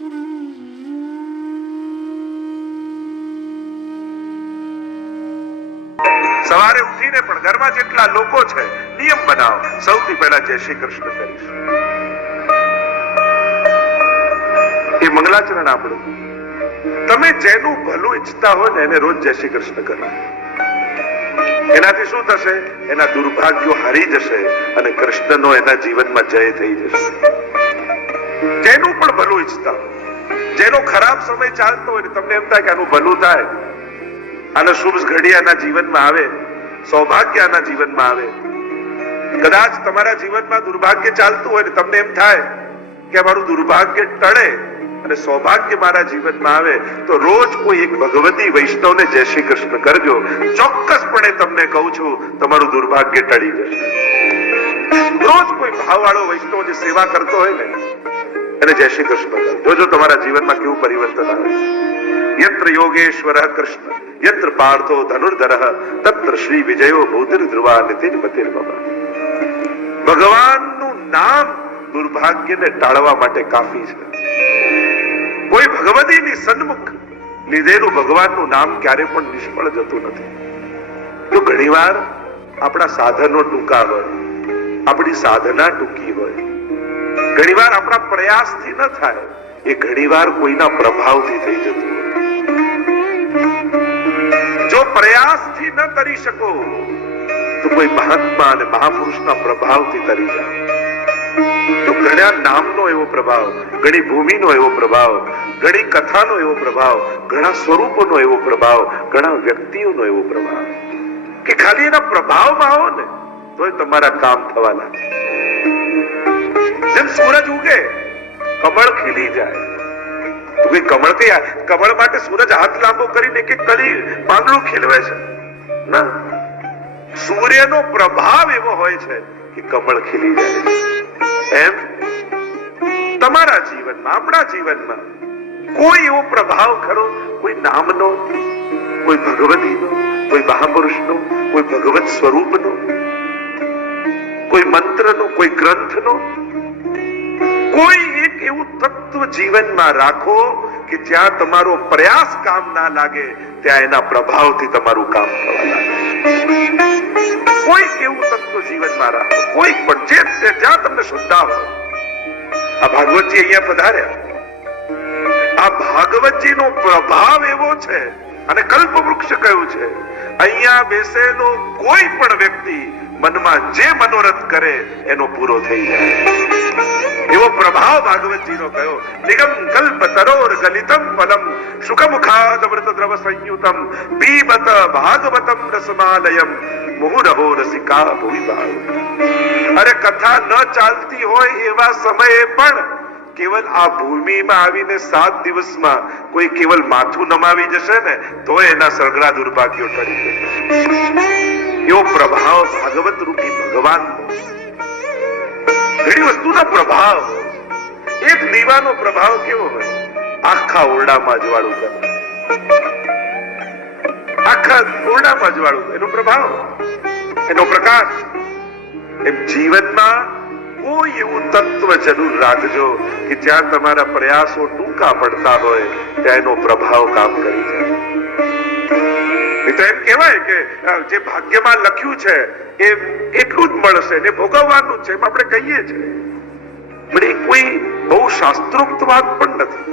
સવારે ઉઠીને પણ ઘરમાં જેટલા લોકો છે નિયમ બનાવો, સૌથી પહેલા જય શ્રી કૃષ્ણ કરીશું. એ મંગલાચરણ આપણું. તમે જેનું ભલું ઈચ્છતા હોય ને એને રોજ જય શ્રી કૃષ્ણ કરો. એનાથી શું થશે? એના દુર્ભાગ્યો હારી જશે અને કૃષ્ણનો એના જીવનમાં જય થઈ જશે. જેનું પણ ભલું ઈચ્છતા હોય, જેનો ખરાબ સમય ચાલતો હોય ને તમને એમ થાય કે આનું ભલું થાય, આનો શુભ ઘડી આના જીવનમાં આવે, સૌભાગ્ય આના જીવનમાં આવે. કદાચ તમારા જીવનમાં દુર્ભાગ્ય ચાલતું હોય ને તમને એમ થાય કે મારું દુર્ભાગ્ય ટળે અને સૌભાગ્ય મારા જીવનમાં આવે, તો રોજ કોઈ એક ભગવતી વૈષ્ણવને જય શ્રી કૃષ્ણ કરજો. ચોક્કસપણે તમને કહું છું તમારું દુર્ભાગ્ય ટળી જશે. રોજ કોઈ ભાવવાળો વૈષ્ણવ જે સેવા કરતો હોય ને એને જય શ્રી કૃષ્ણ કરો. જોજો તમારા જીવનમાં કેવું પરિવર્તન આવે. યત્ર યોગેશ્વરઃ કૃષ્ણ યત્ર પાર્થો ધનુર્ધરઃ તત્ર શ્રી વિજયો ભૂતિર્ધ્રુવા નિતિર્મતિર્મમ. ભગવાનનું નામ દુર્ભાગ્યને ટાળવા માટે કાફી છે. કોઈ ભગવતીની સન્મુખ લીધેલું ભગવાનનું નામ ક્યારે પણ નિષ્ફળ જતું નથી. તો ઘણીવાર આપણા સાધનો ટૂંકા હોય, આપણી સાધના ટૂંકી હોય, ઘણીવાર આપણા પ્રયાસથી ન થાય, એ ઘણીવાર કોઈના પ્રભાવથી થઈ જતું હોય. જો પ્રયાસથી ન તરી શકો તો કોઈ મહાત્મા અને મહાપુરુષના પ્રભાવથી તરી જાઓ. તો ઘણા નામનો એવો પ્રભાવ, ઘણી ભૂમિનો એવો પ્રભાવ, ઘણી કથાનો એવો પ્રભાવ, ઘણા સ્વરૂપોનો એવો પ્રભાવ, ઘણા વ્યક્તિઓનો એવો પ્રભાવ કે ખાલી એના પ્રભાવમાં આવો ને તો તમારા કામ થવા લાગે. જેમ સૂરજ ઉગે, કમળ ખીલી જાય, તો કોઈ કમળ કમળ માટે સૂરજ હાથ લાંબો કરીને કે કલી પાંદડું ખીલવે છે ના. સૂર્યનો પ્રભાવ એવો હોય છે કે કમળ ખીલી જાય. એમ તમારા જીવનમાં, આપણા જીવનમાં કોઈ એવો પ્રભાવ ખરો, કોઈ નામનો, કોઈ ભગવતીનો, કોઈ મહાપુરુષનો, કોઈ ભગવત સ્વરૂપનો, કોઈ મંત્રનો, કોઈ ગ્રંથનો, કોઈ એક એવું તત્વ જીવનમાં રાખો કે જ્યાં તમારો પ્રયાસ કામ ના લાગે, ત્યાં એના પ્રભાવથી તમારું કામ થવા લાગે. કોઈ એવું તત્વ જીવનમાં રાખો, કોઈ પણ જ્યાં તમને શ્રદ્ધા હોય. આ ભાગવતજી અહીંયા પધાર્યા. આ ભાગવતજીનો પ્રભાવ એવો છે અને કલ્પવૃક્ષ કયું છે, અહીંયા બેસેલો કોઈ પણ વ્યક્તિ મનમાં જે મનોરથ કરે એનો પૂરો થઈ જાય. એવો પ્રભાવ ભાગવતજીનો કયો. નિગમ કલ્પ તરોર ગલિતમ ફલમ શુકમુખાદ અમૃત દ્રવ સંયુતમ પીબત ભાગવતમ રસમાલયમ મુહુરહો રસિકા ભુવિ ભાવ. અરે કથા ન ચાલતી હોય એવા સમયે પણ કેવલ આ ભૂમિમાં આવીને 7 દિવસમાં કોઈ કેવલ માથું નમાવી જશે ને તો એના સગળા દુર્ભાગ્યો ટળી જશે. એવો પ્રભાવ ભાગવત રૂપી ભગવાન. ઘણી વસ્તુના પ્રભાવ. એક દીવાનો પ્રભાવ કેવો હોય? આખા ઓરડામાં અજવાળું કરે, આખા ઓરડામાં અજવાળું, એનો પ્રભાવ, એનો પ્રકાશ. એમ જીવનમાં કોઈ એવું તત્વ જરૂર રાખજો કે જ્યાં તમારા પ્રયાસો ટૂંકા પડતા હોય ત્યાં એનો પ્રભાવ કામ કરી જાય. તો એમ કહેવાય કે જે ભાગ્યમાં લખ્યું છે એ એટલું જ મળશે ને ભોગવવાનું છે, એમ આપણે કહીએ છીએ. પણ એ કોઈ બહુ શાસ્ત્રોક્ત વાત પણ નથી.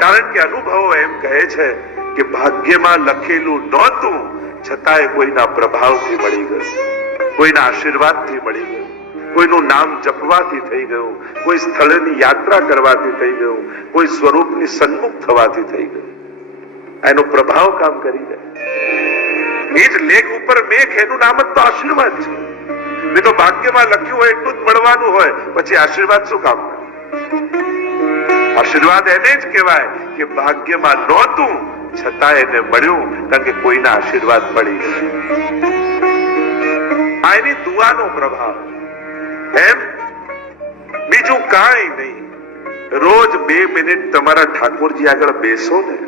કારણ કે અનુભવો એમ કહે છે કે ભાગ્યમાં લખેલું નહોતું છતાંય કોઈના પ્રભાવથી મળી ગયું, કોઈના આશીર્વાદથી મળી ગયું, કોઈનું નામ જપવાથી થઈ ગયું, કોઈ સ્થળની યાત્રા કરવાથી થઈ ગયું, કોઈ સ્વરૂપની સન્મુખ થવાથી થઈ ગયું. એનો પ્રભાવ કામ કરી જાય. એ જ લેખ ઉપર મેઘ, એનું નામ જ તો આશીર્વાદ છે. નહીં તો ભાગ્યમાં લખ્યું હોય એટલું જ મળવાનું હોય, પછી આશીર્વાદ શું કામ? આશીર્વાદ એને જ કહેવાય કે ભાગ્યમાં નહોતું છતાં એને મળ્યું, કારણ કે કોઈના આશીર્વાદ મળી ગયા. આ એની દુઆનો પ્રભાવ. એમ બીજું કાંઈ નહીં. રોજ 2 મિનિટ તમારા ઠાકોરજી આગળ બેસો ને,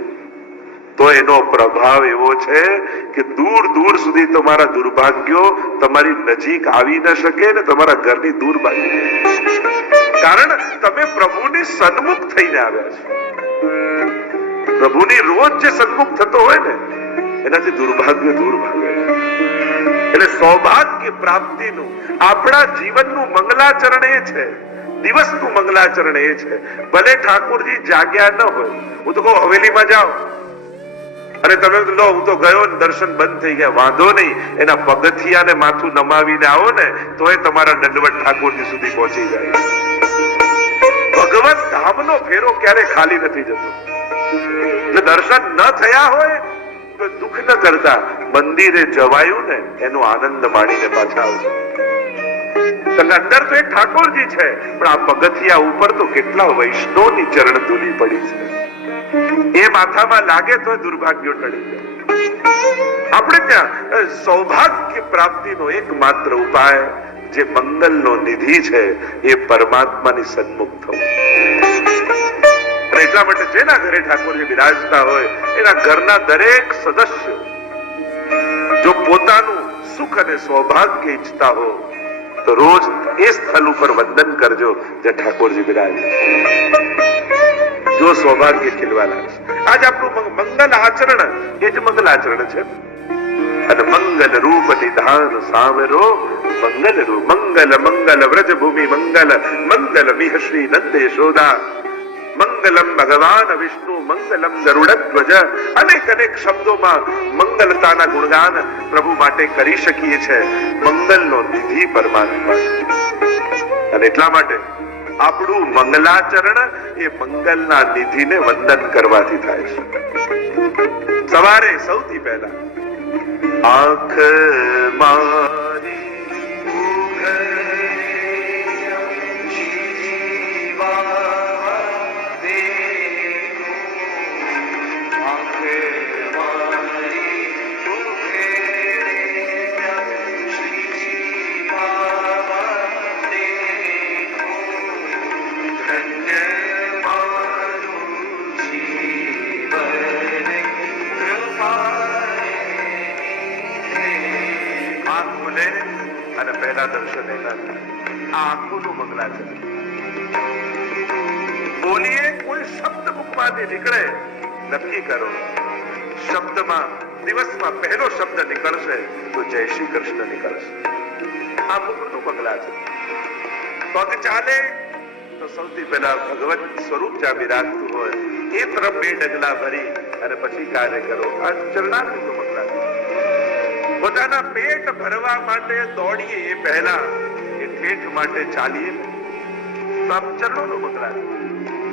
તો એનો પ્રભાવ એવો છે કે દૂર દૂર સુધી તમારા દુર્ભાગ્યો તમારી નજીક આવી ન શકે ને તમારા ઘરની દૂર ભાગી જાય. કારણ તમે પ્રભુની સન્મુખ થઈને આવ્યા છો. પ્રભુની રોજ જે સન્મુખ થતો હોય ને એનાથી દુર્ભાગ્ય દૂર ભાગે છે. એટલે સૌભાગ્ય પ્રાપ્તિનું આપણા જીવનનું મંગલાચરણ એ છે, દિવસનું મંગલાચરણ એ છે. ભલે ઠાકોરજી જાગ્યા ન હોય, હું તો કહું હવેલીમાં જાઓ અને તમે લો હું તો ગયો ને દર્શન બંધ થઈ ગયા, વાંધો નહીં, એના પગથિયાને માથું નમાવીને આવો ને તોય તમારા દંડવત ઠાકોરજી સુધી પહોંચી જાય. ભગવત ધામનો ફેરો ક્યારે ખાલી નથી જતો. જો દર્શન ન થયા હોય તો દુઃખ ન કરતા મંદિરે જવાયું ને એનો આનંદ માણીને પાછા આવજો. અંદર તો એક ઠાકોરજી છે, પણ આ પગથિયા ઉપર તો કેટલા વૈષ્ણવની ચરણ ધૂલી પડી છે. એ માથામાં લાગે તો દુર્ભાગ્યો ટળી જાય. આપણે ત્યાં સૌભાગ્ય પ્રાપ્તિનો એકમાત્ર ઉપાય જે મંગલનો નિધિ છે એ પરમાત્માની સન્મુખ થવું. અને એટલા માટે જેના ઘરે ઠાકોરજી બિરાજતા હોય એના ઘરના દરેક સદસ્ય જો પોતાનું સુખ અને સૌભાગ્ય ઈચ્છતા હો તો રોજ એ સ્થળ ઉપર વંદન કરજો જે ઠાકોરજી બિરાજે. જો સૌભાગ્ય ખીલવા લાગશે. આજ આપણું મંગલ આચરણ એ જ મંગલ આચરણ છે. અને મંગલ રૂપ નિધાન સાવરો મંગલ રૂપ મંગલ મંગલ વ્રજ ભૂમિ મંગલ મંગલ મિહ શ્રી નંદ યશોદા મંગલમ ભગવાન વિષ્ણુ મંગલમ ગરુડધ્વજ. અનેક અનેક શબ્દોમાં મંગલતાના ગુણગાન પ્રભુ માટે કરી શકીએ છીએ. મંગલનો નિધિ પરમાત્મા છે. અને એટલા માટે આપણું મંગલાચરણ એ મંગલના નિધિને વંદન કરવાથી થાય છે. સવારે સૌથી પહેલા આંખ મારી અને પહેલા દર્શન એના આંખોનું મંગલાચરણ. બોલીએ કોઈ શબ્દ મુખમાંથી નીકળે, નક્કી કરો શબ્દમાં દિવસમાં પહેલો શબ્દ નીકળશે તો જય શ્રી કૃષ્ણ નીકળશે. આ મુખનું મંગલાચરણ. પગ ચાલે તો સૌથી પહેલા ભગવત સ્વરૂપ જ્યાં બિરાજતું હોય એ તરફ બે ડગલા ભરી અને પછી કાર્ય કરો. આ ચરણાર્થનું મંગલાચરણ. પોતાના પેટ ભરવા માટે દોડીએ એ પહેલા એ ઠેઠ માટે ચાલીએ તો આપ ચરણોનું મંગલાચરણ.